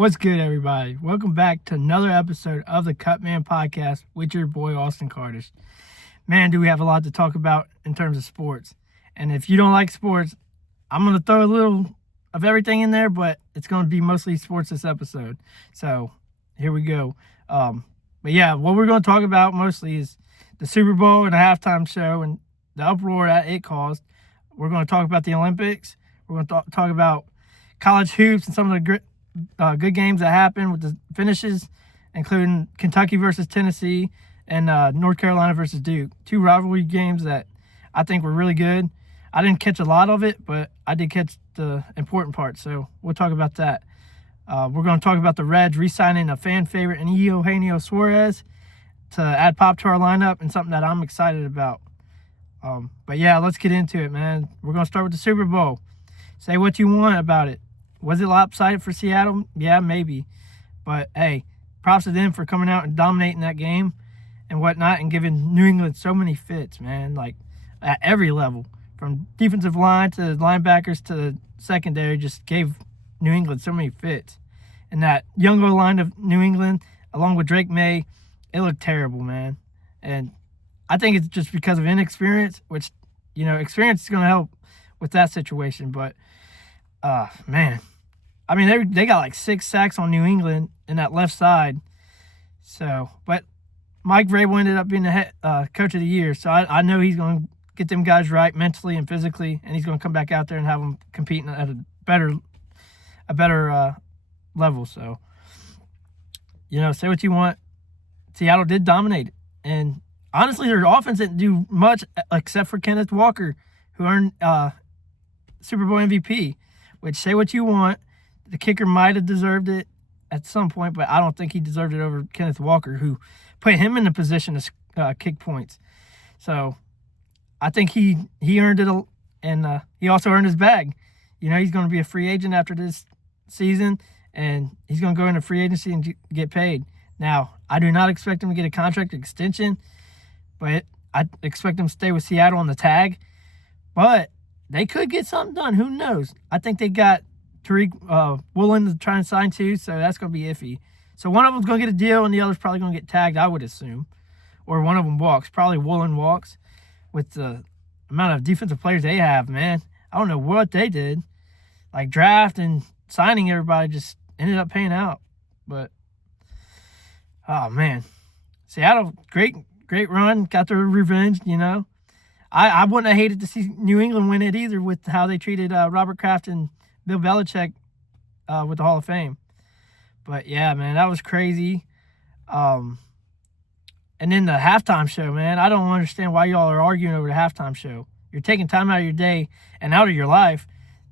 What's good, everybody? Welcome back to another episode of the Cutman Podcast with your boy, Austin Cardish. Man, do we have a lot to talk about in terms of sports. And if you don't like sports, I'm going to throw a little of everything in there, but it's going to be mostly sports this episode. So here we go. But yeah, what we're going to talk about mostly is the Super Bowl and the halftime show and the uproar that it caused. We're going to talk about the Olympics. We're going to talk about college hoops and some of the good games that happened with the finishes, including Kentucky versus Tennessee and North Carolina versus Duke. Two rivalry games that I think were really good. I didn't catch a lot of it, but I did catch the important parts, so we'll talk about that. We're going to talk about the Reds re-signing a fan favorite in Eugenio Suarez to add pop to our lineup, and something that I'm excited about. But yeah, let's get into it, man. We're going to start with the Super Bowl. Say what you want about it. Was it lopsided for Seattle? Yeah, maybe. But, hey, props to them for coming out and dominating that game and whatnot and giving New England so many fits, man, like at every level. From defensive line to linebackers to the secondary, just gave New England so many fits. And that younger line of New England, along with Drake May, it looked terrible, man. And I think it's just because of inexperience, which, experience is going to help with that situation. But, man, I mean, they got like 6 sacks on New England in that left side. So, but Mike Vrabel ended up being the head, coach of the year. So I know he's going to get them guys right mentally and physically, and he's going to come back out there and have them competing at a better level. So, say what you want. Seattle did dominate it. And honestly, their offense didn't do much except for Kenneth Walker, who earned Super Bowl MVP, which, say what you want, the kicker might have deserved it at some point, but I don't think he deserved it over Kenneth Walker, who put him in the position to kick points. So I think he earned it, and he also earned his bag. He's going to be a free agent after this season, and he's going to go into free agency and get paid. Now, I do not expect him to get a contract extension, but I expect him to stay with Seattle on the tag. But they could get something done. Who knows? I think they got Tariq Woolen to try and sign too, so that's going to be iffy. So one of them's going to get a deal, and the other's probably going to get tagged, I would assume. Or one of them walks. Probably Woolen walks with the amount of defensive players they have, man. I don't know what they did. Like, draft and signing everybody just ended up paying out. But, oh, man. Seattle, great run. Got their revenge, I wouldn't have hated to see New England win it either with how they treated Robert Kraft and Bill Belichick with the Hall of Fame. But, yeah, man, that was crazy. And then the halftime show, man. I don't understand why y'all are arguing over the halftime show. You're taking time out of your day and out of your life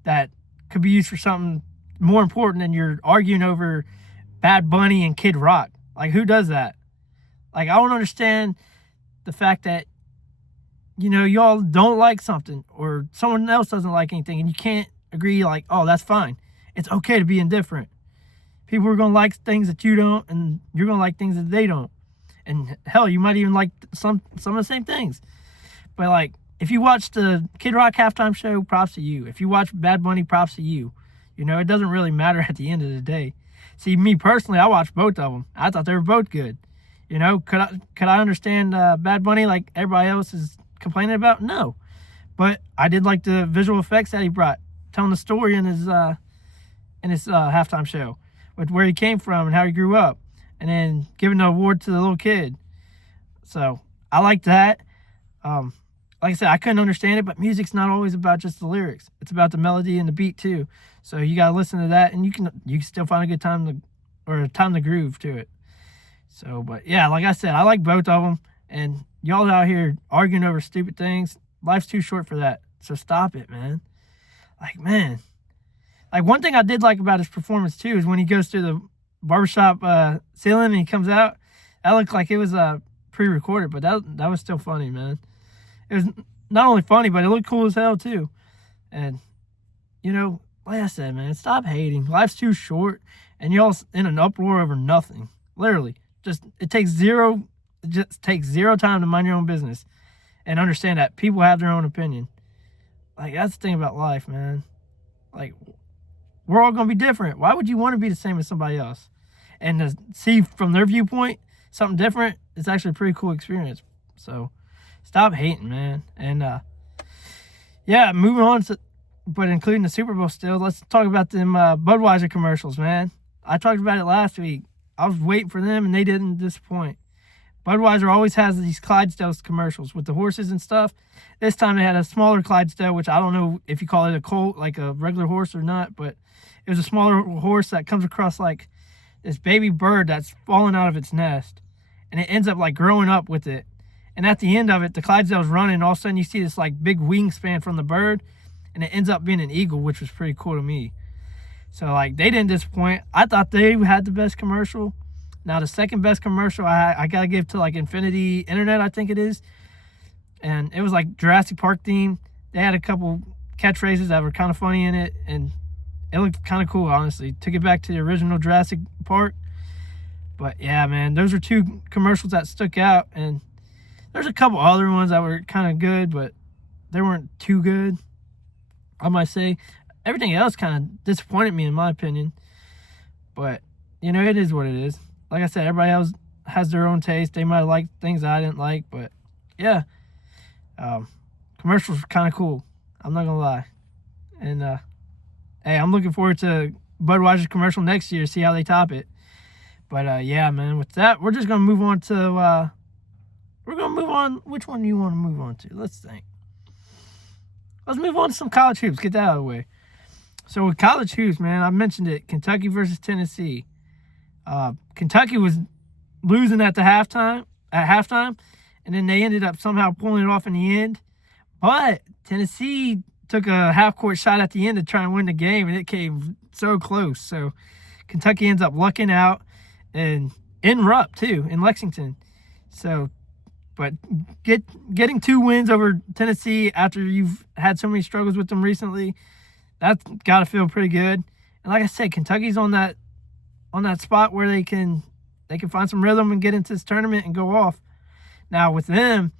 that could be used for something more important than you're arguing over Bad Bunny and Kid Rock. Like, who does that? Like, I don't understand the fact that, y'all don't like something or someone else doesn't like anything and you can't agree like, oh, that's fine. It's okay to be indifferent. People are going to like things that you don't, and you're going to like things that they don't. And hell, you might even like some of the same things. But, like, if you watch the Kid Rock halftime show, props to you. If you watch Bad Bunny, props to you. It doesn't really matter at the end of the day. See, me personally, I watched both of them. I thought they were both good. Could I understand Bad Bunny like everybody else is complaining about? No. But I did like the visual effects that he brought, telling the story in his halftime show with where he came from and how he grew up, and then giving the award to the little kid. So I like that. Like I said, I couldn't understand it, but music's not always about just the lyrics. It's about the melody and the beat too. So you gotta listen to that, and you can still find a good time to groove to it. So, but yeah, like I said, I like both of them, and y'all out here arguing over stupid things. Life's too short for that. So stop it, man. Like, man. Like, one thing I did like about his performance too is when he goes through the barbershop ceiling and he comes out. That looked like it was pre-recorded, but that was still funny, man. It was not only funny, but it looked cool as hell too. And like I said, man, stop hating. Life's too short, and y'all in an uproar over nothing. Literally, it takes zero time to mind your own business, and understand that people have their own opinion. Like, that's the thing about life, man. Like, we're all going to be different. Why would you want to be the same as somebody else? And to see from their viewpoint something different, it's actually a pretty cool experience. So stop hating, man. And yeah, moving on to, but including the Super Bowl still, let's talk about them Budweiser commercials, man. I talked about it last week. I was waiting for them, and they didn't disappoint. Budweiser always has these Clydesdale commercials with the horses and stuff. This time they had a smaller Clydesdale, which I don't know if you call it a colt, like a regular horse or not, but it was a smaller horse that comes across like this baby bird that's fallen out of its nest, and it ends up like growing up with it. And at the end of it, the Clydesdale's running, and all of a sudden you see this like big wingspan from the bird, and it ends up being an eagle, which was pretty cool to me. So like they didn't disappoint. I thought they had the best commercial. Now the second best commercial I gotta give to like Infinity Internet, I think it is, and it was like Jurassic Park themed. They had a couple catchphrases that were kind of funny in it, and it looked kind of cool, honestly. Took it back to the original Jurassic Park. But yeah, man, those are two commercials that stuck out, and there's a couple other ones that were kind of good, but they weren't too good, I might say. Everything else kind of disappointed me, in my opinion. But, you know, it is what it is. Like I said, everybody else has their own taste. They might have liked things I didn't like, but yeah. Commercials were kind of cool. I'm not going to lie. And, hey, I'm looking forward to Budweiser's commercial next year, see how they top it. But, yeah, man, with that, we're just going to move on to, which one do you want to move on to? Let's think. Let's move on to some college hoops, get that out of the way. So with college hoops, man, I mentioned it, Kentucky versus Tennessee. Kentucky was losing at halftime, and then they ended up somehow pulling it off in the end. But Tennessee took a half-court shot at the end to try and win the game, and it came so close. So Kentucky ends up lucking out, and in Rupp, too, in Lexington. So, but getting 2 wins over Tennessee after you've had so many struggles with them recently, that's got to feel pretty good. And like I said, Kentucky's on that spot where they can find some rhythm and get into this tournament and go off. Now with them,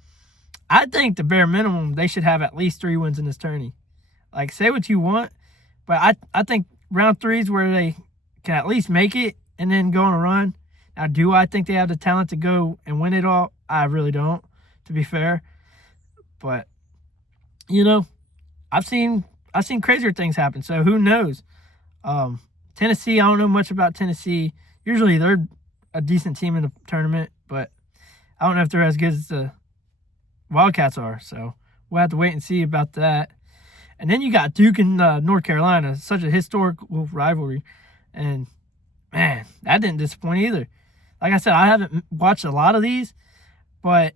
I think the bare minimum they should have at least 3 wins in this tourney. Like, say what you want, but I think round 3 is where they can at least make it and then go on a run. Now, do I think they have the talent to go and win it all? I really don't, to be fair. But, you know, I've seen crazier things happen, so who knows? Tennessee, I don't know much about Tennessee. Usually they're a decent team in the tournament, but I don't know if they're as good as the Wildcats are. So we'll have to wait and see about that. And then you got Duke and North Carolina, such a historical rivalry. And, man, that didn't disappoint either. Like I said, I haven't watched a lot of these, but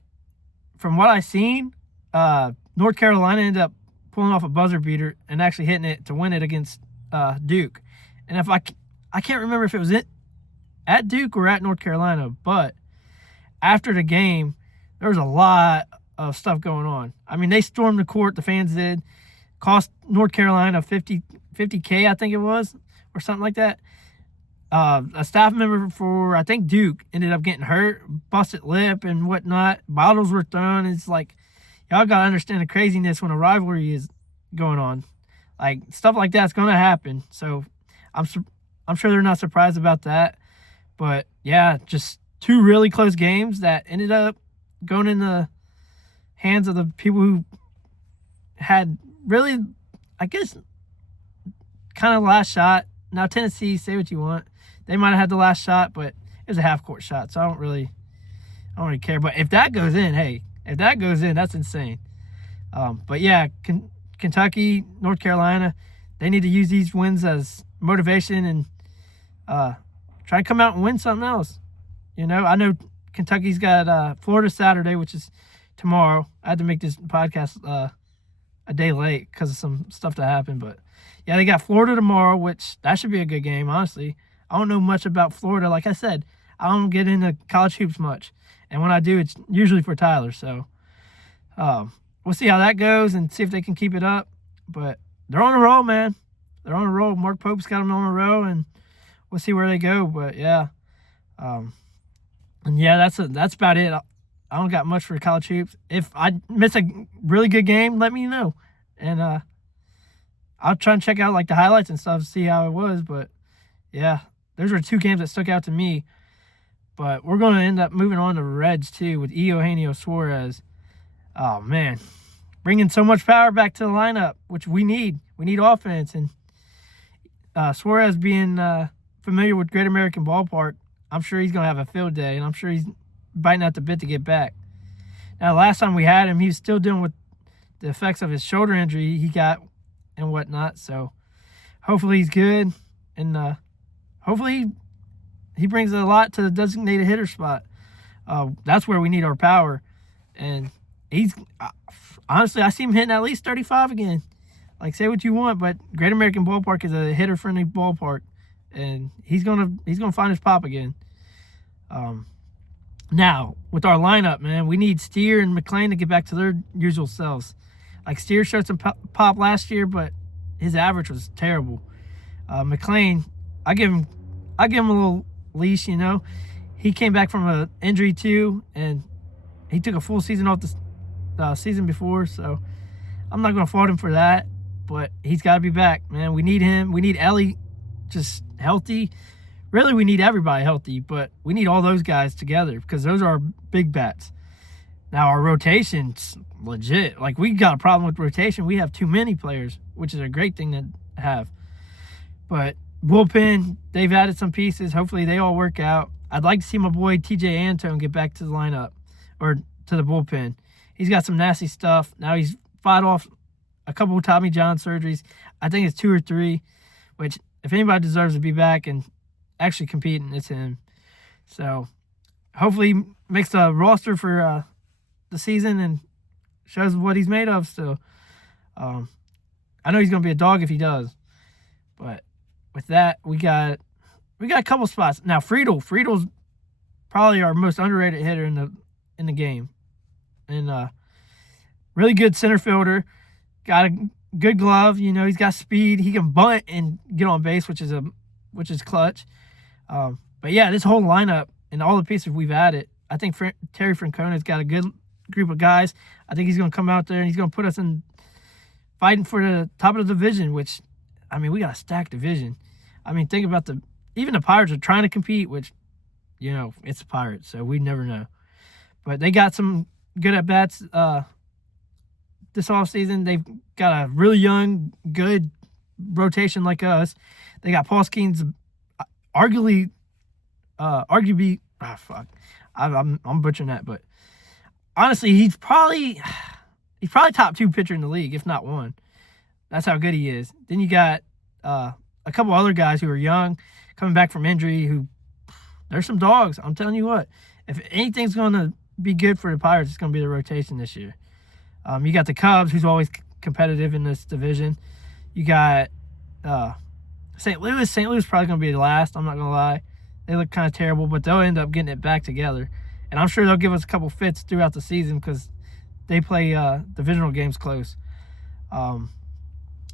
from what I've seen, North Carolina ended up pulling off a buzzer beater and actually hitting it to win it against Duke. And if I can't remember if it was at Duke or at North Carolina, but after the game, there was a lot of stuff going on. I mean, they stormed the court, the fans did, cost North Carolina $50K, I think it was, or something like that. A staff member for, I think, Duke ended up getting hurt, busted lip and whatnot. Bottles were thrown. It's like, y'all got to understand the craziness when a rivalry is going on. Like, stuff like that's going to happen. So I'm sure they're not surprised about that. But, yeah, just 2 really close games that ended up going in the hands of the people who had really, I guess, kind of last shot. Now, Tennessee, say what you want. They might have had the last shot, but it was a half-court shot, so I don't really care. But if that goes in, hey, that's insane. But, yeah, Kentucky, North Carolina, they need to use these wins as motivation and try to come out and win something else. You know, I know Kentucky's got Florida Saturday, which is tomorrow. I had to make this podcast a day late because of some stuff that happened. But, yeah, they got Florida tomorrow, which that should be a good game, honestly. I don't know much about Florida. Like I said, I don't get into college hoops much. And when I do, it's usually for Tyler. So we'll see how that goes and see if they can keep it up. But they're on a roll, man. They're on a roll. Mark Pope's got them on a roll, and we'll see where they go. But, yeah. And, yeah, that's about it. I don't got much for college hoops. If I miss a really good game, let me know. And I'll try and check out like the highlights and stuff, see how it was. But yeah, those are 2 games that stuck out to me. But we're going to end up moving on to Reds too with Eugenio Suarez. Oh man, bringing so much power back to the lineup, which we need. We need offense, and Suarez being familiar with Great American Ballpark, I'm sure he's going to have a field day, and I'm sure he's biting at the bit to get back. Now, last time we had him, he was still dealing with the effects of his shoulder injury he got and whatnot. So hopefully he's good, and hopefully he brings a lot to the designated hitter spot. That's where we need our power. And he's honestly, I see him hitting at least 35 again. Like, say what you want, but Great American Ballpark is a hitter-friendly ballpark, and he's gonna find his pop again. Now, with our lineup, man, we need Steer and McClain to get back to their usual selves. Like, Steer showed some pop last year, but his average was terrible. McClain, I give him a little leash, you know. He came back from an injury too, and he took a full season off the season before, so I'm not going to fault him for that, but he's got to be back, man. We need him. We need Ellie just healthy. Really, we need everybody healthy, but we need all those guys together because those are our big bats. Now, our rotation's legit. Like, we got a problem with rotation. We have too many players, which is a great thing to have. But bullpen, they've added some pieces. Hopefully, they all work out. I'd like to see my boy TJ Antone get back to the lineup or to the bullpen. He's got some nasty stuff. Now he's fought off a couple of Tommy John surgeries. I think it's 2 or 3, which if anybody deserves to be back and actually competing, it's him. So hopefully he makes the roster for the season and shows what he's made of. So I know he's going to be a dog if he does. But with that, we got a couple spots. Now, Friedel's probably our most underrated hitter in the game. And really good center fielder. Got a good glove. You know, he's got speed. He can bunt and get on base, which is clutch. But yeah, this whole lineup and all the pieces we've added, I think Terry Francona's got a good group of guys. I think he's going to come out there and he's going to put us in fighting for the top of the division, which, I mean, we got a stacked division. I mean, think about even the Pirates are trying to compete, which, you know, it's the Pirates, so we never know. But they got some good at-bats this offseason. They've got a really young, good rotation like us. They got Paul Skeens, arguably, I'm butchering that, but honestly, he's probably top 2 pitcher in the league, if not 1. That's how good he is. Then you got a couple other guys who are young, coming back from injury, who there's some dogs. I'm telling you what, if anything's going to be good for the Pirates, it's going to be the rotation this year. You got the Cubs, who's always competitive in this division. You got St. Louis. St. Louis is probably going to be the last. I'm not going to lie. They look kind of terrible, but they'll end up getting it back together. And I'm sure they'll give us a couple fits throughout the season because they play divisional games close. And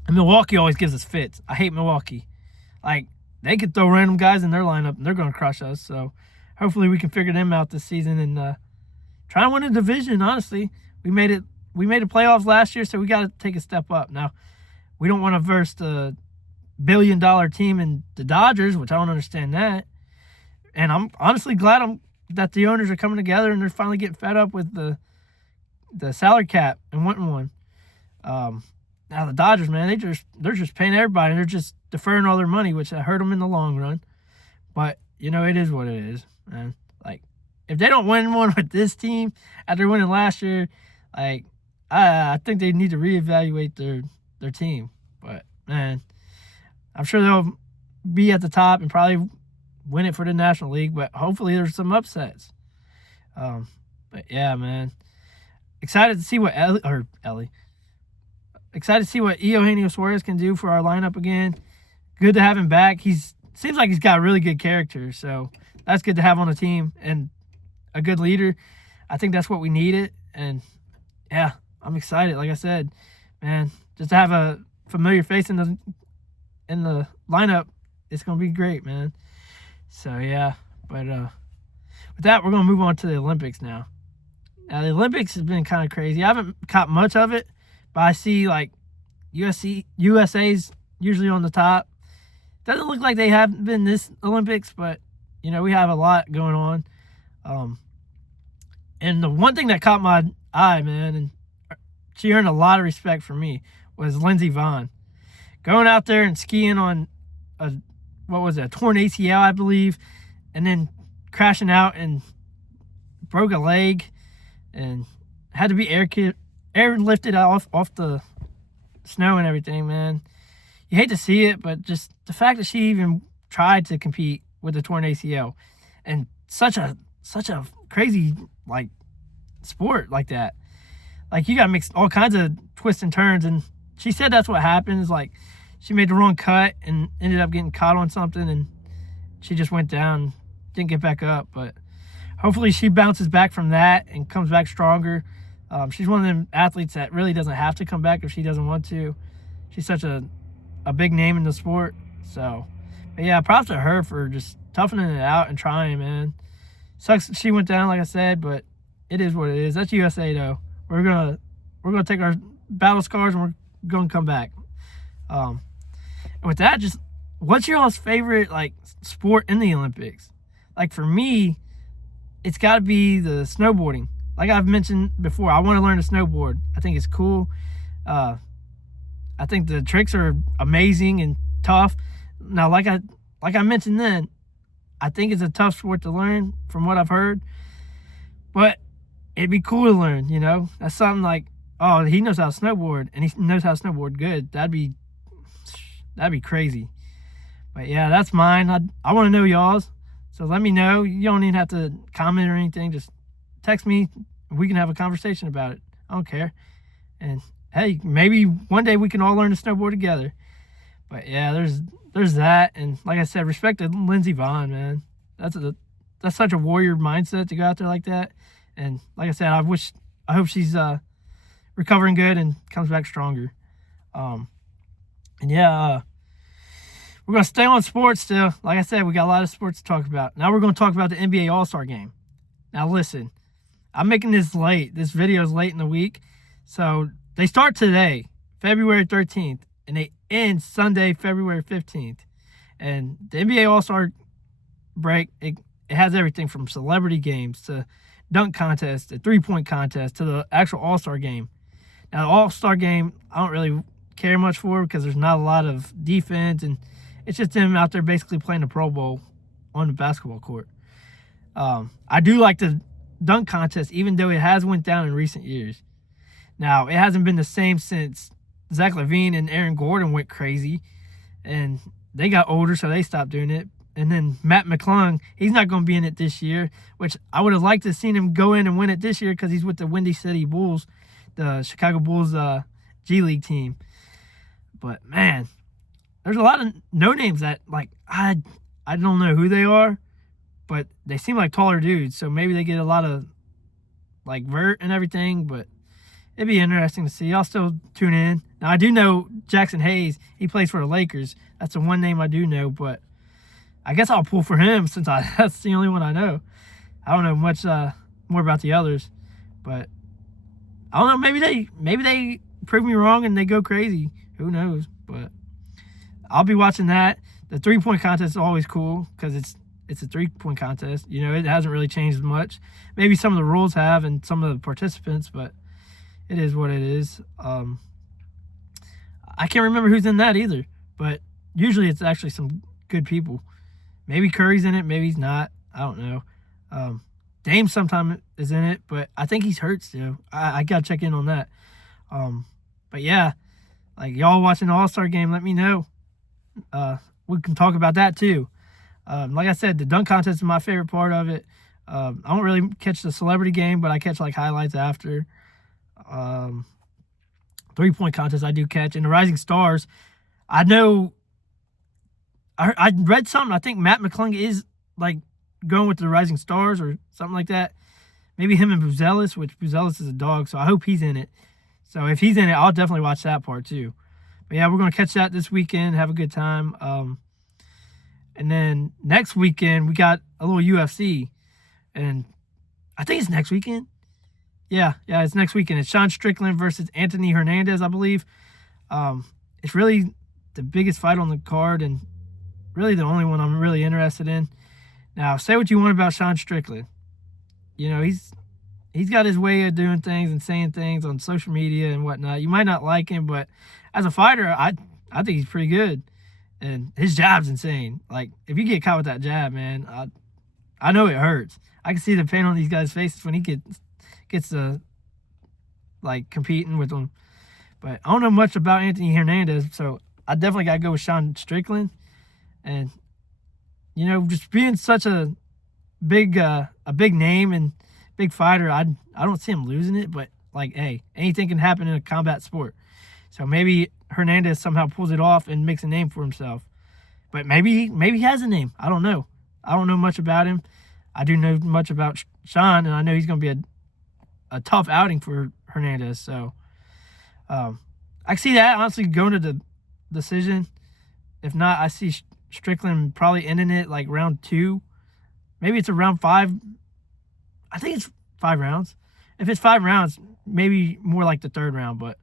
Milwaukee always gives us fits. I hate Milwaukee. Like, they could throw random guys in their lineup, and they're going to crush us. So hopefully we can figure them out this season and try and win a division, honestly. We made it playoffs last year, so we got to take a step up. Now, we don't want to verse the billion-dollar team in the Dodgers, which I don't understand that. And I'm honestly glad that the owners are coming together and they're finally getting fed up with the salary cap and wanting one. Now the Dodgers, man, they're just paying everybody and they're just deferring all their money, which hurt them in the long run. But you know, it is what it is, man. Like, if they don't win one with this team after winning last year, like, I think they need to reevaluate their team. But man, I'm sure they'll be at the top and probably win it for the National League, but hopefully there's some upsets. But yeah, man, excited to see what excited to see what Eugenio Suarez can do for our lineup again. Good to have him back. Seems like he's got really good character, so that's good to have on the team and a good leader. I think that's what we needed, and yeah, I'm excited. Like I said, man, just to have a familiar face in the lineup, it's gonna be great, man. So yeah, but with that, we're gonna move on to the Olympics now. Now the Olympics has been kind of crazy. I haven't caught much of it, but I see like USA's usually on the top. Doesn't look like they have been this Olympics, but we have a lot going on. And the one thing that caught my eye, man, and she earned a lot of respect from me, was Lindsey Vonn. Going out there and skiing on a torn ACL, I believe, and then crashing out and broke a leg and had to be airlifted off the snow and everything, man. You hate to see it, but just the fact that she even tried to compete with a torn ACL and such a crazy sport like that. You got to mix all kinds of twists and turns, and she said that's what happens. She made the wrong cut and ended up getting caught on something, and she just went down, didn't get back up. But hopefully she bounces back from that and comes back stronger. She's one of them athletes that really doesn't have to come back if she doesn't want to. She's such a big name in the sport. So, but yeah, props to her for just toughening it out and trying, man. Sucks she went down, like I said, but it is what it is. That's USA, though. We're gonna take our battle scars and we're gonna come back. And with that, just what's your all's favorite sport in the Olympics? For me, it's got to be the snowboarding. Like I've mentioned before, I want to learn to snowboard. I think it's cool. I think the tricks are amazing and tough. Now, like I mentioned then, I think it's a tough sport to learn from what I've heard. But it'd be cool to learn, That's something oh, he knows how to snowboard, and he knows how to snowboard good. That'd be crazy. But yeah, that's mine. I want to know y'all's. So let me know. You don't even have to comment or anything. Just text me. We can have a conversation about it. I don't care. And hey, maybe one day we can all learn to snowboard together. But yeah, there's that. And like I said, respect to Lindsey Vonn, man. That's such a warrior mindset to go out there like that. And like I said, I hope she's recovering good and comes back stronger. And yeah, we're going to stay on sports still. Like I said, we got a lot of sports to talk about. Now we're going to talk about the NBA All-Star Game. Now listen, I'm making this late. This video is late in the week. So they start today, February 13th, and they end Sunday, February 15th. And the NBA All-Star break, it has everything from celebrity games to dunk contests to three-point contest to the actual All-Star Game. Now, the All-Star Game, I don't really care much for because there's not a lot of defense, and it's just them out there basically playing the Pro Bowl on the basketball court. I do like the dunk contest, even though it has went down in recent years. Now, it hasn't been the same since Zach LaVine and Aaron Gordon went crazy, and they got older, so they stopped doing it. And then Matt McClung, he's not going to be in it this year, which I would have liked to have seen him go in and win it this year because he's with the Windy City Bulls, the Chicago Bulls G League team. But, man, there's a lot of no-names that, I don't know who they are, but they seem like taller dudes, so maybe they get a lot of, vert and everything, but it'd be interesting to see. I'll still tune in. Now, I do know Jackson Hayes. He plays for the Lakers. That's the one name I do know, but I guess I'll pull for him since that's the only one I know. I don't know much more about the others, but I don't know. Maybe they prove me wrong and they go crazy. Who knows? But I'll be watching that. The three-point contest is always cool because it's a three-point contest. It hasn't really changed much. Maybe some of the rules have and some of the participants, but it is what it is. I can't remember who's in that either, but usually it's actually some good people. Maybe Curry's in it, maybe he's not. I don't know. Dame sometimes is in it, but I think he's hurt still. I got to check in on that. But yeah, y'all watching the All-Star Game, let me know. We can talk about that too. Like I said, the dunk contest is my favorite part of it. I don't really catch the celebrity game, but I catch highlights after. Three-point contest I do catch. And the Rising Stars, I know I read something. I think Matt McClung is going with the Rising Stars or something like that. Maybe him and Buzelis, which Buzelis is a dog, so I hope he's in it. So if he's in it, I'll definitely watch that part too. But yeah, we're going to catch that this weekend, have a good time. And then next weekend, we got a little UFC. And I think it's next weekend. Yeah, it's next weekend. It's Sean Strickland versus Anthony Hernandez, I believe. It's really the biggest fight on the card and really the only one I'm really interested in. Now, say what you want about Sean Strickland. You know, he's got his way of doing things and saying things on social media and whatnot. You might not like him, but as a fighter, I think he's pretty good. And his jab's insane. Like, if you get caught with that jab, man, I know it hurts. I can see the pain on these guys' faces when he gets to, like, competing with them. But I don't know much about Anthony Hernandez, so I definitely got to go with Sean Strickland. And, you know, just being such a big name and big fighter, I don't see him losing it. But, like, hey, anything can happen in a combat sport. So maybe Hernandez somehow pulls it off and makes a name for himself. But maybe he has a name. I don't know. I don't know much about him. I do know much about Sean, and I know he's going to be a tough outing for Hernandez. So I can see that, honestly, going to the decision. If not, I see Strickland probably ending it like round 2. Maybe it's a round 5. I think it's 5 rounds. If it's 5 rounds, maybe more like the 3rd round. But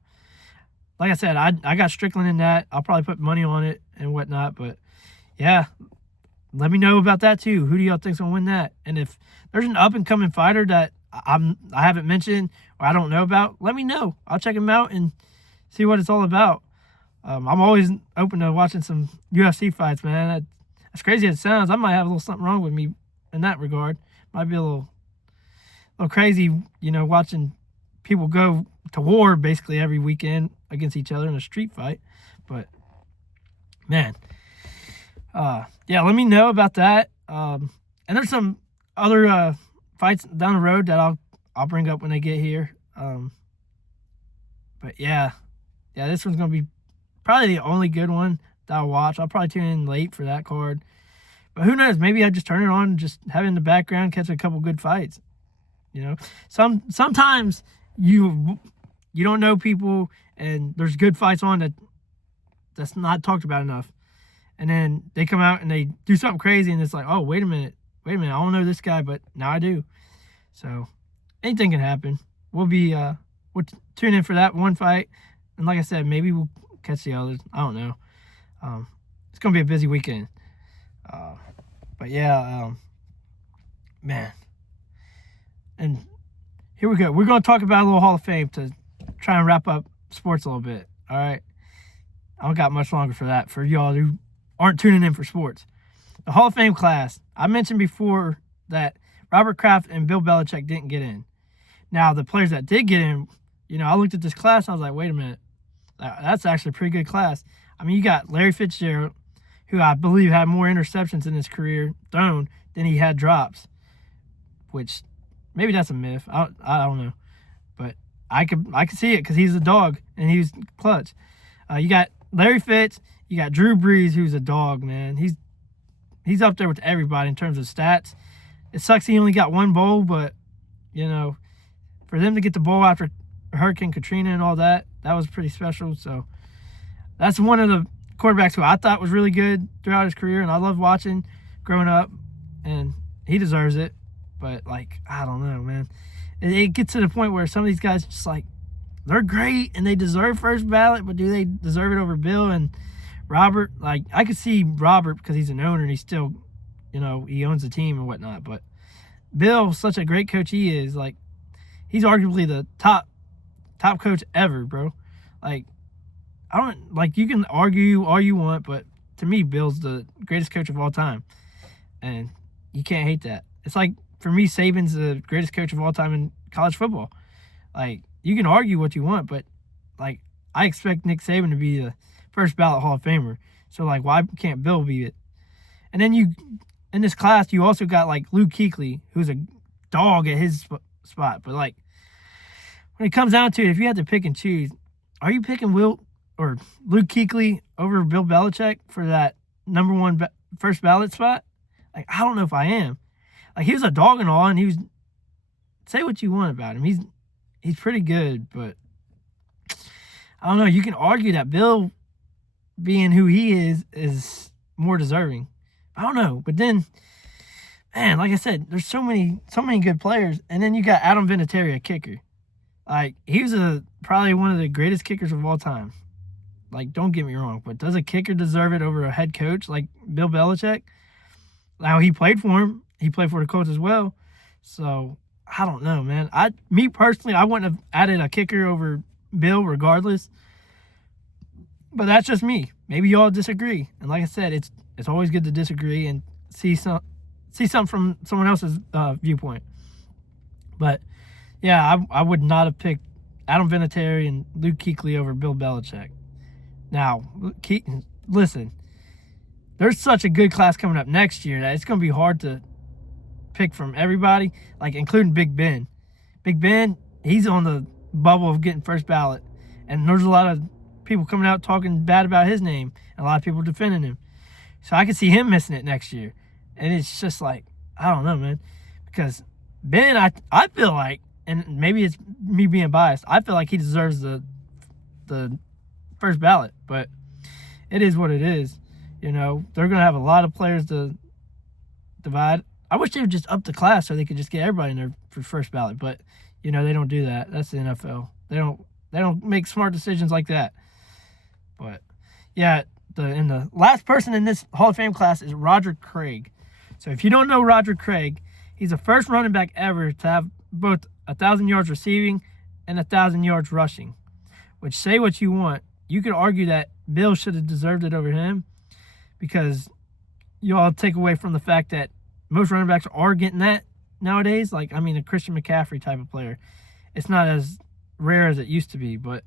like I said, I got Strickland in that. I'll probably put money on it and whatnot. But, yeah, let me know about that too. Who do y'all think's going to win that? And if there's an up-and-coming fighter that I haven't mentioned or I don't know about, let me know. I'll check him out and see what it's all about. I'm always open to watching some UFC fights, man. As crazy as it sounds, I might have a little something wrong with me in that regard. Might be a little crazy, you know, watching people go to war basically every weekend against each other in a street fight. But, man, yeah, let me know about that. And there's some other fights down the road that I'll bring up when they get here. But yeah, this one's gonna be probably the only good one that I'll watch. I'll probably tune in late for that card. But who knows? Maybe I just turn it on and just have it in the background, catch a couple good fights. You know, sometimes you don't know people and there's good fights on that's not talked about enough. And then they come out and they do something crazy and it's like, oh, wait a minute, I don't know this guy, but now I do. So anything can happen. We'll tune in for that one fight. And like I said, maybe we'll catch the others. I don't know. It's going to be a busy weekend. But yeah, man. And here we go. We're going to talk about a little Hall of Fame to try and wrap up sports a little bit. All right. I don't got much longer for that for y'all who aren't tuning in for sports. The Hall of Fame class. I mentioned before that Robert Kraft and Bill Belichick didn't get in. Now, the players that did get in, you know, I looked at this class and I was like, wait a minute. That's actually a pretty good class. I mean, you got Larry Fitzgerald, who I believe had more interceptions in his career thrown than he had drops, which maybe that's a myth. I don't know. But I could see it because he's a dog and he was clutch. You got Larry Fitz. You got Drew Brees, who's a dog, man. He's up there with everybody in terms of stats. It sucks he only got 1 bowl, but, you know, for them to get the bowl after Hurricane Katrina and all that was pretty special. So that's one of the quarterbacks who I thought was really good throughout his career, and I loved watching growing up, and he deserves it. But, like, I don't know, man. It gets to the point where some of these guys just, like, they're great and they deserve first ballot, but do they deserve it over Bill and Robert? Like, I could see Robert because he's an owner and he's still, you know, he owns the team and whatnot. But Bill, such a great coach he is, like, he's arguably the top coach ever, bro. Like, you can argue all you want, but to me, Bill's the greatest coach of all time. And you can't hate that. It's like, for me, Saban's the greatest coach of all time in college football. Like, you can argue what you want, but, like, I expect Nick Saban to be the first ballot Hall of Famer. So, like, why can't Bill be it? And then in this class, you also got, like, Luke Kuechly, who's a dog at his spot. But, like, when it comes down to it, if you had to pick and choose, are you picking Luke Kuechly over Bill Belichick for that number 1 first ballot spot? Like, I don't know if I am. Like, he was a dog and all, and say what you want about him. He's pretty good, but I don't know. You can argue that Bill, being who he is more deserving. I don't know. But then, man, like I said, there's so many good players. And then you got Adam Vinatieri, a kicker. Like, he was probably one of the greatest kickers of all time. Like, don't get me wrong, but does a kicker deserve it over a head coach like Bill Belichick? Now, he played for him. He played for the Colts as well. So, I don't know, man. Me personally, I wouldn't have added a kicker over Bill regardless. But that's just me. Maybe y'all disagree. And like I said, it's always good to disagree and see something from someone else's viewpoint. But, yeah, I would not have picked Adam Vinatieri and Luke Kuechly over Bill Belichick. Now, listen, there's such a good class coming up next year that it's going to be hard to pick from everybody, like including Big Ben. Big Ben, he's on the bubble of getting first ballot. And there's a lot of people coming out talking bad about his name, and a lot of people defending him. So I could see him missing it next year. And it's just like, I don't know, man. Because Ben, I feel like, and maybe it's me being biased, I feel like he deserves the first ballot. But it is what it is. You know, they're going to have a lot of players to divide. I wish they would just up the class so they could just get everybody in there for first ballot. But, you know, they don't do that. That's the NFL. They don't make smart decisions like that. But, yeah, the last person in this Hall of Fame class is Roger Craig. So if you don't know Roger Craig, he's the first running back ever to have both 1,000 yards receiving and 1,000 yards rushing. Which, say what you want, you could argue that Bill should have deserved it over him because you all take away from the fact that most running backs are getting that nowadays. Like, I mean, a Christian McCaffrey type of player. It's not as rare as it used to be, but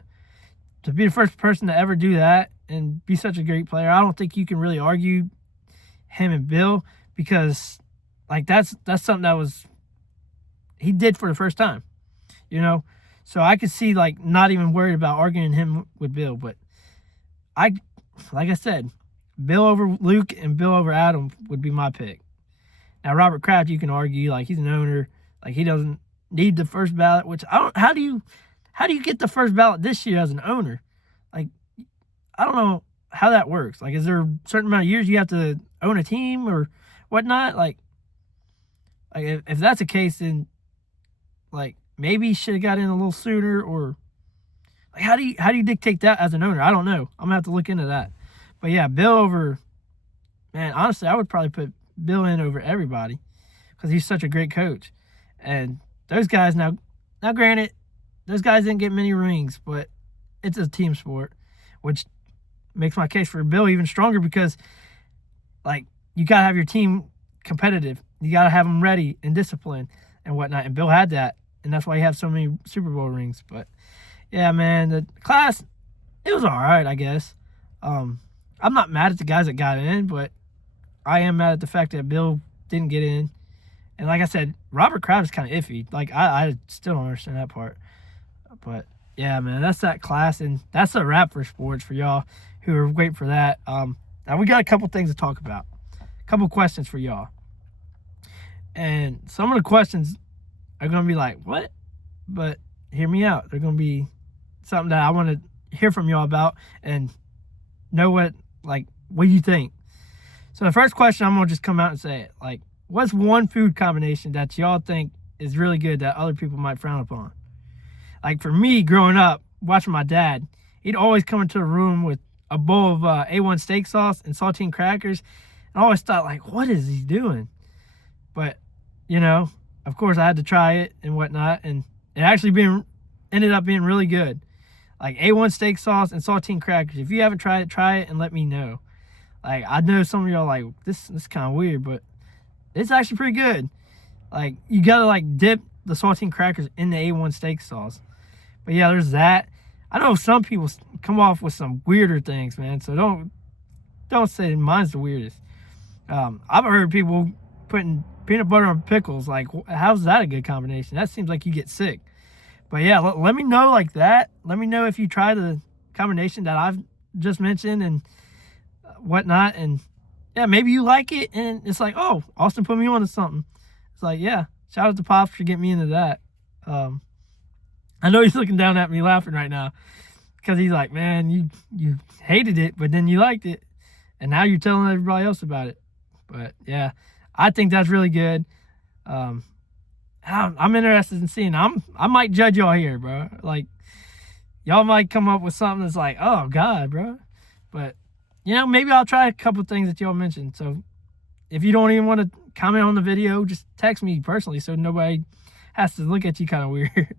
to be the first person to ever do that and be such a great player, I don't think you can really argue him and Bill because, like, that's something that he did for the first time, you know? So I could see, like, not even worried about arguing him with Bill, but like I said, Bill over Luke and Bill over Adam would be my pick. Now, Robert Kraft, you can argue, like, he's an owner, like, he doesn't need the first ballot, which how do you get the first ballot this year as an owner? Like, I don't know how that works. Like, is there a certain amount of years you have to own a team or whatnot? Like if that's the case, then, like, maybe he should have got in a little sooner, or like, how do you dictate that as an owner? I don't know. I'm gonna have to look into that. But yeah, Bill over, man, honestly, I would probably put Bill in over everybody because he's such a great coach. And those guys now granted, those guys didn't get many rings, but it's a team sport, which makes my case for Bill even stronger because, like, you got to have your team competitive. You got to have them ready and disciplined and whatnot. And Bill had that, and that's why he has so many Super Bowl rings. But, yeah, man, the class, it was all right, I guess. I'm not mad at the guys that got in, but I am mad at the fact that Bill didn't get in. And like I said, Robert Kraft is kind of iffy. Like, I still don't understand that part. But, yeah, man, that's that class, and that's a wrap for sports for y'all who are waiting for that. Now, we got a couple things to talk about. A couple questions for y'all. And some of the questions are going to be like, what? But hear me out. They're going to be something that I want to hear from y'all about and know what do you think? So the first question, I'm going to just come out and say it. Like, what's one food combination that y'all think is really good that other people might frown upon? Like, for me, growing up, watching my dad, he'd always come into the room with a bowl of A1 steak sauce and saltine crackers. And I always thought, like, what is he doing? But, you know, of course, I had to try it and whatnot. And it actually ended up being really good. Like, A1 steak sauce and saltine crackers. If you haven't tried it, try it and let me know. Like, I know some of y'all are like, this is kind of weird, but it's actually pretty good. Like, you got to, like, dip the saltine crackers in the A1 steak sauce. But, yeah, there's that. I know some people come off with some weirder things, man, so don't say mine's the weirdest. I've heard people putting peanut butter on pickles. Like, how's that a good combination? That seems like you get sick. But, yeah, let me know like that. Let me know if you try the combination that I've just mentioned and whatnot. And, yeah, maybe you like it, and it's like, oh, Austin put me on to something. It's like, yeah, shout out to Pops for getting me into that. I know he's looking down at me laughing right now because he's like, man, you hated it, but then you liked it, and now you're telling everybody else about it. But, yeah, I think that's really good. I'm interested in seeing. I might judge y'all here, bro. Like, y'all might come up with something that's like, oh God, bro. But maybe I'll try a couple things that y'all mentioned. So if you don't even want to comment on the video, just text me personally so nobody has to look at you kind of weird.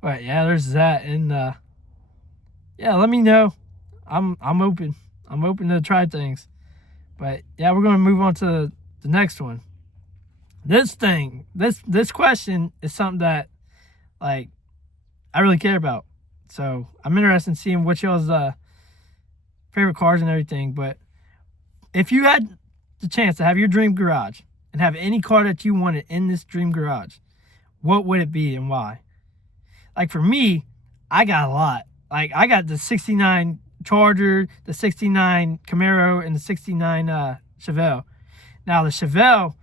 But yeah, there's that. And yeah, let me know. I'm open. I'm open to try things. But yeah, we're gonna move on to the next one. This question is something that like I really care about. So I'm interested in seeing what y'all's favorite cars and everything. But if you had the chance to have your dream garage and have any car that you wanted in this dream garage, what would it be and why? Like for me, I got a lot. Like I got the 69 Charger, the 69 Camaro, and the 69 Chevelle. Now the Chevelle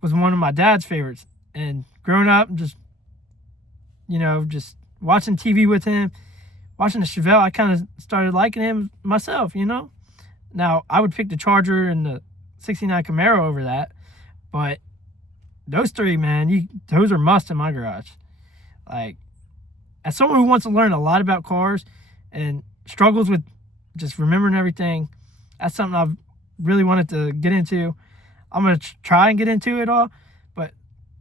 was one of my dad's favorites. And growing up, just watching TV with him, watching the Chevelle, I kind of started liking him myself, Now, I would pick the Charger and the 69 Camaro over that, but those three, man, those are must in my garage. Like, as someone who wants to learn a lot about cars and struggles with just remembering everything, that's something I've really wanted to get into. I'm going to try and get into it all, but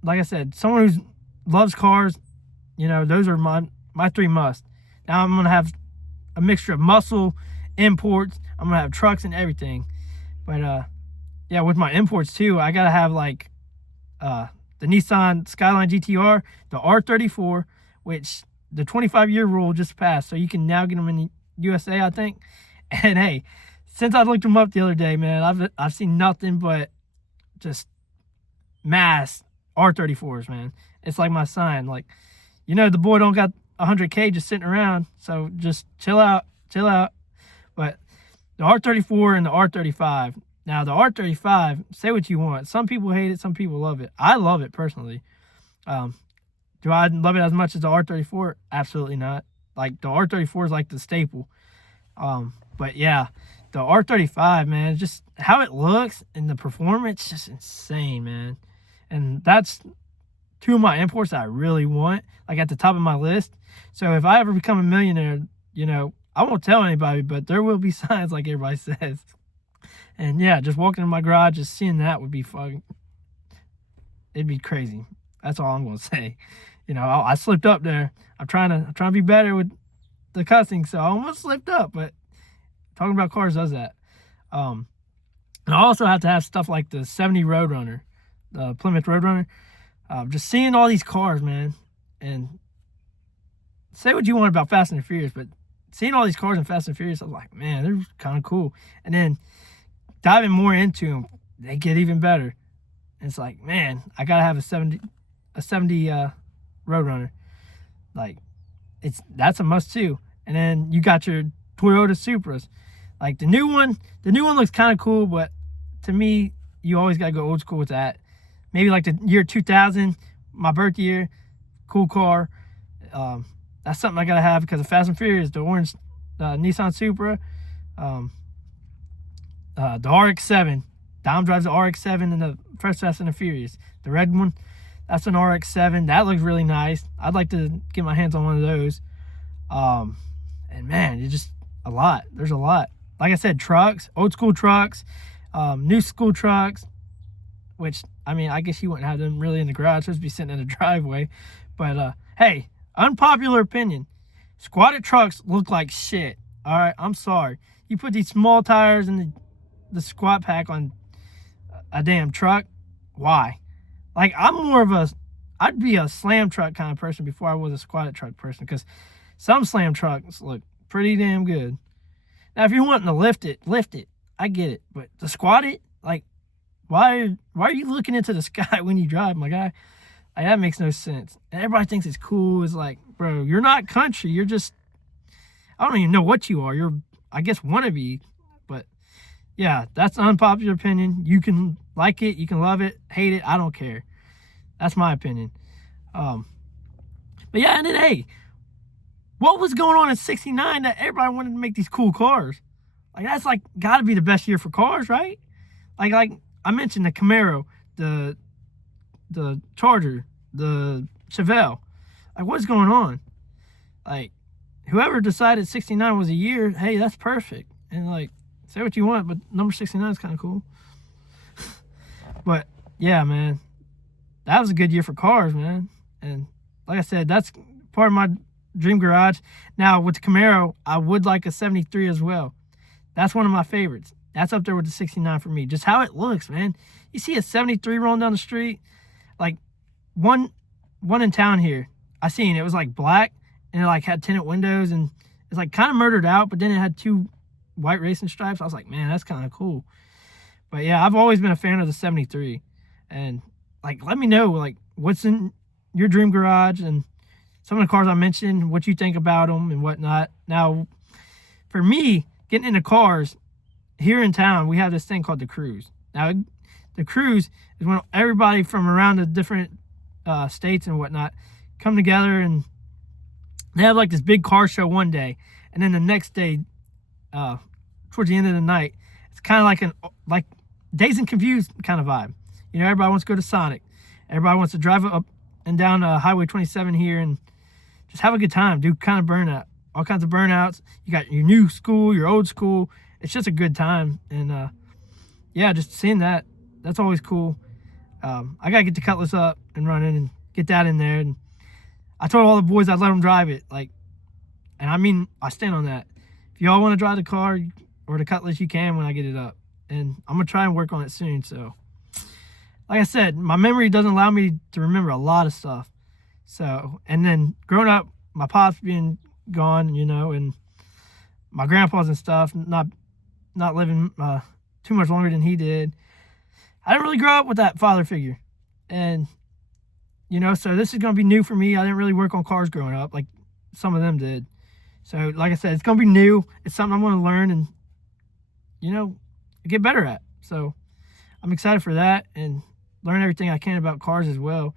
like I said, someone who loves cars, those are my three must. Now I'm going to have a mixture of muscle, imports. I'm going to have trucks and everything. But, yeah, with my imports, too, I got to have, like, the Nissan Skyline GTR, the R34, which the 25-year rule just passed, so you can now get them in the USA, I think. And, hey, since I looked them up the other day, man, I've seen nothing but just mass R34s, man. It's like my sign. Like, the boy don't got 100K just sitting around, so just chill out. But the R34 and the R35. Now, the R35, say what you want. Some people hate it, some people love it. I love it, personally. Do I love it as much as the R34? Absolutely not. Like, the R34 is like the staple. But, yeah, the R35, man, just how it looks and the performance, just insane, man. And that's two of my imports that I really want, like at the top of my list. So if I ever become a millionaire, I won't tell anybody, but there will be signs like everybody says. And yeah, just walking in my garage, just seeing that would be fun. It'd be crazy. That's all I'm gonna say. I slipped up there. I'm trying to be better with the cussing, so I almost slipped up. But talking about cars does that. And I also have to have stuff like the 70 Roadrunner, the Plymouth Roadrunner. Just seeing all these cars, man, and say what you want about Fast and the Furious, but seeing all these cars in Fast and Furious, I was like, man, they're kind of cool. And then diving more into them, they get even better. And it's like, man, I gotta have a 70 Roadrunner. Like, that's a must too. And then you got your Toyota Supras. Like the new one looks kind of cool, but to me, you always gotta go old school with that. Maybe like the year 2000, my birth year, cool car. That's something I gotta have because of Fast and Furious. The orange Nissan Supra, the RX-7. Dom drives the RX-7 in the first Fast and the Furious. The red one, that's an RX-7. That looks really nice. I'd like to get my hands on one of those. And man, it's just a lot. There's a lot. Like I said, trucks, old school trucks, new school trucks, which, I mean, I guess you wouldn't have them really in the garage. Supposed to be sitting in the driveway. But, hey, unpopular opinion. Squatted trucks look like shit. All right, I'm sorry. You put these small tires and the squat pack on a damn truck. Why? Like, I'd be a slam truck kind of person before I was a squatted truck person, because some slam trucks look pretty damn good. Now, if you're wanting to lift it. I get it. But to squat it, like, why are you looking into the sky when you drive, my guy? Like, that makes no sense. And everybody thinks it's cool. It's like, bro, you're not country. You're just, I don't even know what you are. You're, I guess, wannabe. But, yeah, that's an unpopular opinion. You can like it. You can love it. Hate it. I don't care. That's my opinion. But, yeah, and then, hey, what was going on in 69 that everybody wanted to make these cool cars? Like, that's, like, got to be the best year for cars, right? Like I mentioned the Camaro, the Charger, the Chevelle. Like, what's going on? Like, whoever decided 69 was a year, hey, that's perfect. And like, say what you want, but number 69 is kind of cool. But yeah, man, that was a good year for cars, man. And like I said, that's part of my dream garage. Now with the Camaro, I would like a 73 as well. That's one of my favorites. That's up there with the 69 for me. Just how it looks, man. You see a 73 rolling down the street, like one in town here. I seen it was like black and it like had tinted windows and it's like kind of murdered out, but then it had 2 white racing stripes. I was like, man, that's kind of cool. But yeah, I've always been a fan of the 73. And like, let me know like what's in your dream garage and some of the cars I mentioned, what you think about them and whatnot. Now, for me, getting into cars, here in town, we have this thing called the Cruise. Now, the Cruise is when everybody from around the different states and whatnot come together and they have like this big car show one day. And then the next day, towards the end of the night, it's kind of like Dazed and Confused kind of vibe. You know, everybody wants to go to Sonic. Everybody wants to drive up and down Highway 27 here and just have a good time. Do kind of burnout. All kinds of burnouts. You got your new school, your old school. It's just a good time. And yeah, just seeing that, that's always cool. I got to get the Cutlass up and running and get that in there. And I told all the boys I'd let them drive it. Like, and I mean, I stand on that. If y'all want to drive the car or the Cutlass, you can when I get it up. And I'm going to try and work on it soon. So, like I said, my memory doesn't allow me to remember a lot of stuff. So, and then growing up, my pops being gone, you know, and my grandpas and stuff, not living too much longer than he did. I didn't really grow up with that father figure. And, you know, so this is going to be new for me. I didn't really work on cars growing up like some of them did. So, like I said, it's going to be new. It's something I'm going to learn and, you know, get better at. So, I'm excited for that and learn everything I can about cars as well.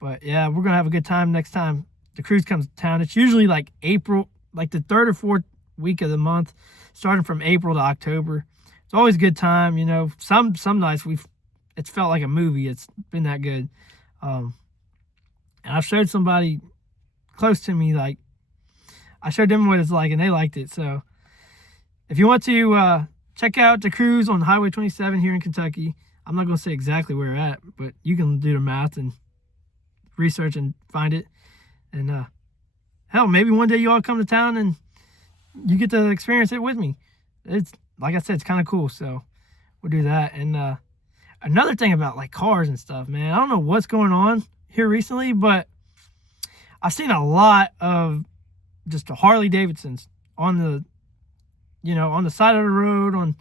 But, yeah, we're going to have a good time next time the Cruise comes to town. It's usually like April, like the 3rd or 4th week of the month, starting from April to October. It's always a good time, you know. Some nights it's felt like a movie. It's been that good. And I've showed somebody close to me, like, I showed them what it's like, and they liked it. So if you want to check out the Cruise on Highway 27 here in Kentucky, I'm not going to say exactly where we're at, but you can do the math and research and find it. And hell, maybe one day you all come to town and you get to experience it with me. It's, like I said, it's kind of cool. So we'll do that. And another thing about like cars and stuff, man, I don't know what's going on here recently, but I've seen a lot of just the Harley Davidsons on the, you know, on the side of the road,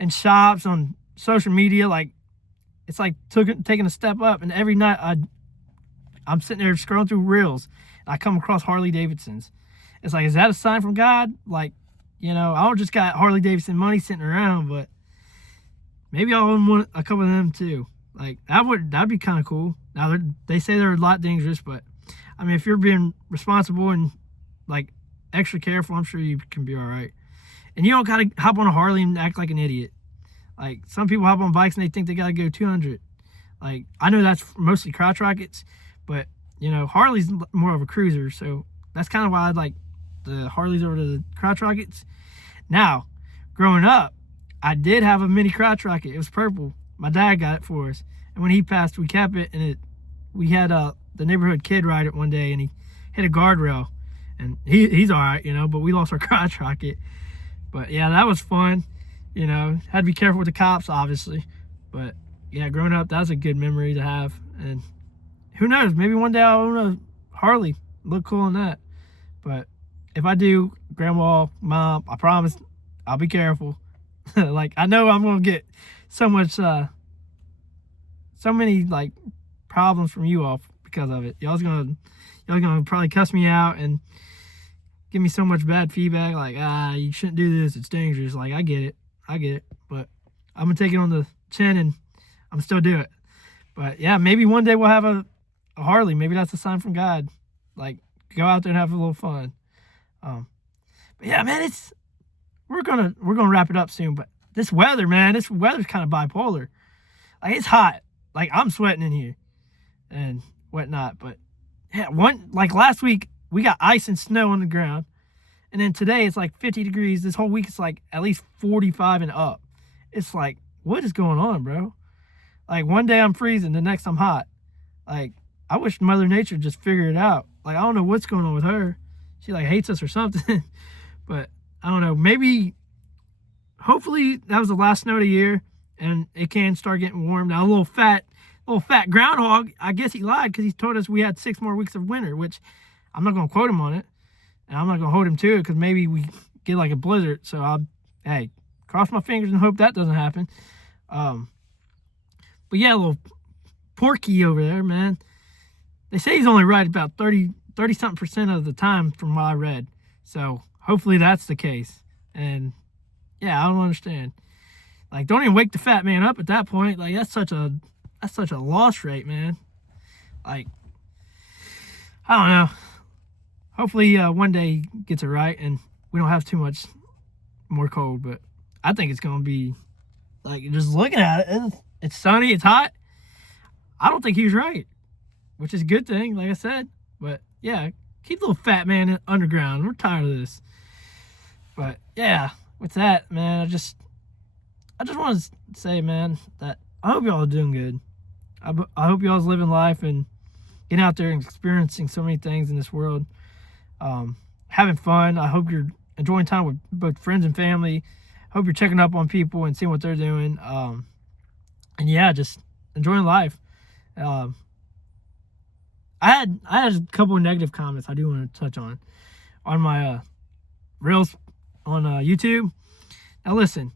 in shops, on social media. Like, it's like taking a step up. And every night I'm sitting there scrolling through reels and I come across Harley Davidsons. It's like, is that a sign from God? Like, you know, I don't just got Harley Davidson money sitting around, but maybe I'll own a couple of them too. Like, that'd be kind of cool. Now, they say they're a lot dangerous, but I mean, if you're being responsible and like extra careful, I'm sure you can be all right. And you don't gotta hop on a Harley and act like an idiot. Like, some people hop on bikes and they think they gotta go 200. Like, I know that's mostly crotch rockets, but you know, Harley's more of a cruiser, so that's kind of why I like the Harleys over the crotch rockets. Now, growing up, I did have a mini crotch rocket. It was purple. My dad got it for us, and when he passed, we kept it. And we had the neighborhood kid ride it one day, and he hit a guardrail, and he's all right, you know. But we lost our crotch rocket. But yeah, that was fun. You know, had to be careful with the cops, obviously. But yeah, growing up, that was a good memory to have. And who knows? Maybe one day I'll own a Harley. Look cool in that. But if I do, Grandma, Mom, I promise I'll be careful. Like, I know I'm gonna get so many like problems from you all because of it. Y'all's gonna probably cuss me out and give me so much bad feedback. Like, you shouldn't do this. It's dangerous. Like, I get it. But I'm gonna take it on the chin and I'm still do it. But yeah, maybe one day we'll have a Harley. Maybe that's a sign from God. Like, go out there and have a little fun. But yeah, man, we're gonna wrap it up soon. But this weather's kind of bipolar. Like, it's hot. Like, I'm sweating in here and whatnot. But yeah, like last week we got ice and snow on the ground. And then today it's like 50 degrees. This whole week it's like at least 45 and up. It's like, what is going on, bro? Like one day I'm freezing, the next I'm hot. Like, I wish Mother Nature just figured it out. Like, I don't know what's going on with her. She like hates us or something. But I don't know. Maybe, hopefully that was the last snow of the year and it can start getting warm. Now a little fat groundhog, I guess he lied because he told us we had 6 more weeks of winter, which I'm not going to quote him on it. And I'm not going to hold him to it because maybe we get like a blizzard. So hey, cross my fingers and hope that doesn't happen. But yeah, a little Porky over there, man. They say he's only right about 30-something% of the time from what I read. So hopefully that's the case. And yeah, I don't understand. Like, don't even wake the fat man up at that point. Like, that's such a loss rate, man. Like, I don't know. Hopefully one day he gets it right and we don't have too much more cold. But I think it's going to be, like, just looking at it, it's sunny, it's hot. I don't think he was right, which is a good thing, like I said. But yeah, keep the little fat man underground. We're tired of this. But yeah, with that, man, I just want to say, man, that I hope y'all are doing good. I hope y'all's living life and getting out there and experiencing so many things in this world. Having fun. I hope you're enjoying time with both friends and family. Hope you're checking up on people and seeing what they're doing. And yeah, just enjoying life. I had a couple of negative comments I do want to touch on my reels on YouTube. Now listen,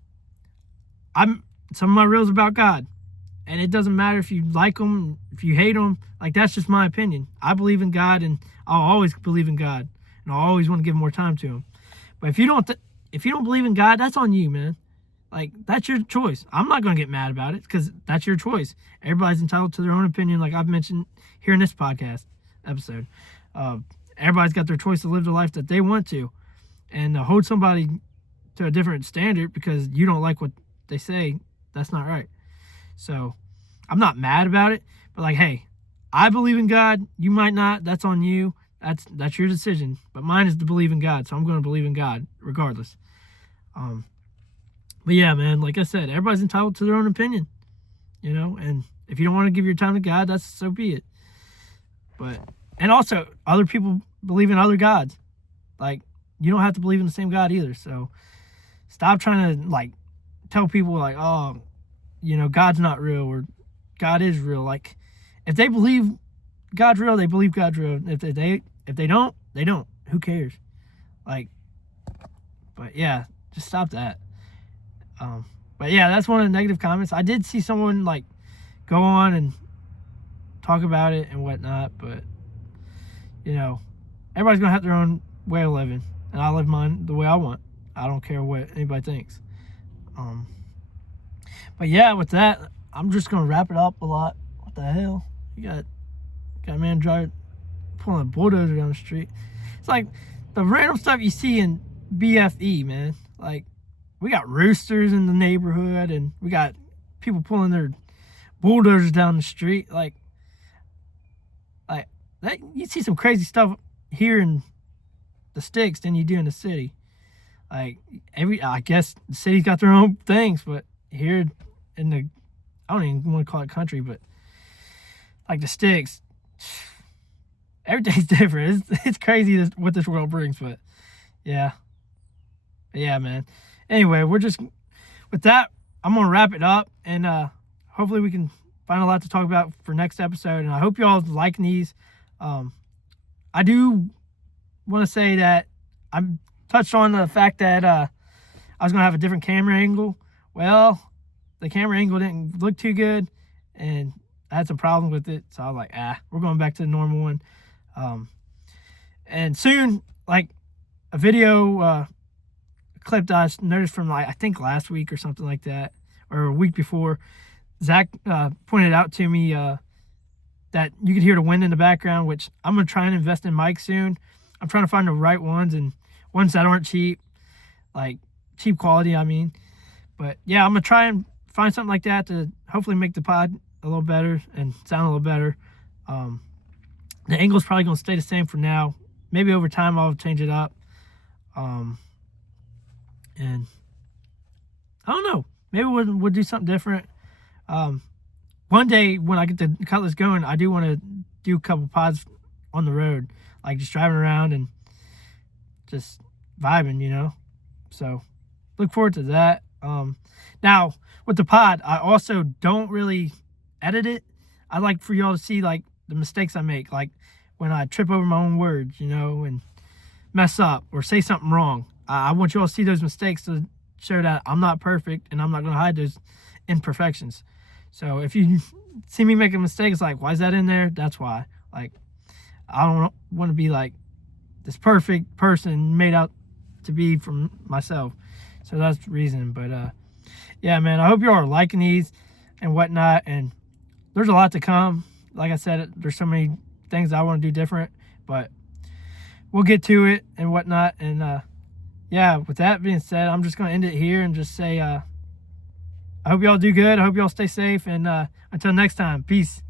some of my reels about God, and it doesn't matter if you like them, if you hate them. Like, that's just my opinion. I believe in God, and I'll always believe in God, and I'll always want to give more time to Him. But if you don't believe in God, that's on you, man. Like, that's your choice. I'm not going to get mad about it because that's your choice. Everybody's entitled to their own opinion, like I've mentioned here in this podcast episode. Everybody's got their choice to live the life that they want to. And to hold somebody to a different standard because you don't like what they say, that's not right. So I'm not mad about it. But, like, hey, I believe in God. You might not. That's on you. That's your decision. But mine is to believe in God. So I'm going to believe in God regardless. But yeah, man, like I said, everybody's entitled to their own opinion, you know, and if you don't want to give your time to God, that's so be it. And also, other people believe in other gods. Like, you don't have to believe in the same God either. So stop trying to, like, tell people, like, oh, you know, God's not real or God is real. Like, if they believe God's real, they believe God's real. If they don't, they don't. Who cares? Like, but yeah, just stop that. But yeah, that's one of the negative comments. I did see someone like go on and talk about it and whatnot, but you know, everybody's gonna have their own way of living, and I live mine the way I want. I don't care what anybody thinks. But yeah, with that, I'm just gonna wrap it up a lot. What the hell? You got a man pulling a bulldozer down the street. It's like the random stuff you see in BFE, man. Like, we got roosters in the neighborhood, and we got people pulling their bulldozers down the street. Like that, you see some crazy stuff here in the sticks than you do in the city. Like, I guess the city's got their own things, but here in the, I don't even want to call it country, but like the sticks, everything's different. It's crazy what this world brings, but yeah, man. Anyway, with that, I'm going to wrap it up, and hopefully we can find a lot to talk about for next episode, and I hope you all liking these. I do want to say that I touched on the fact that I was going to have a different camera angle. Well, the camera angle didn't look too good, and I had some problems with it, so I was like, we're going back to the normal one. And soon, like, a video clip that I noticed from, like, I think last week or something like that, or a week before, Zach pointed out to me that you could hear the wind in the background, which I'm going to try and invest in mics soon. I'm trying to find the right ones, and ones that aren't cheap, like cheap quality, I mean. But yeah, I'm going to try and find something like that to hopefully make the pod a little better and sound a little better. The angle's probably going to stay the same for now. Maybe over time I'll change it up. And I don't know. Maybe we'll do something different. One day when I get the Cutlass going, I do want to do a couple pods on the road, like just driving around and just vibing, you know. So look forward to that. Now with the pod, I also don't really edit it. I like for y'all to see like the mistakes I make, like when I trip over my own words, you know, and mess up or say something wrong. I want you all to see those mistakes to show that I'm not perfect and I'm not going to hide those imperfections. So if you see me make a mistake, it's like, why is that in there? That's why. Like, I don't want to be like this perfect person made out to be from myself. So that's the reason. But yeah, man, I hope you all are liking these and whatnot. And there's a lot to come. Like I said, there's so many things I want to do different, but we'll get to it and whatnot. And yeah, with that being said, I'm just going to end it here and just say, I hope y'all do good. I hope y'all stay safe. And until next time, peace.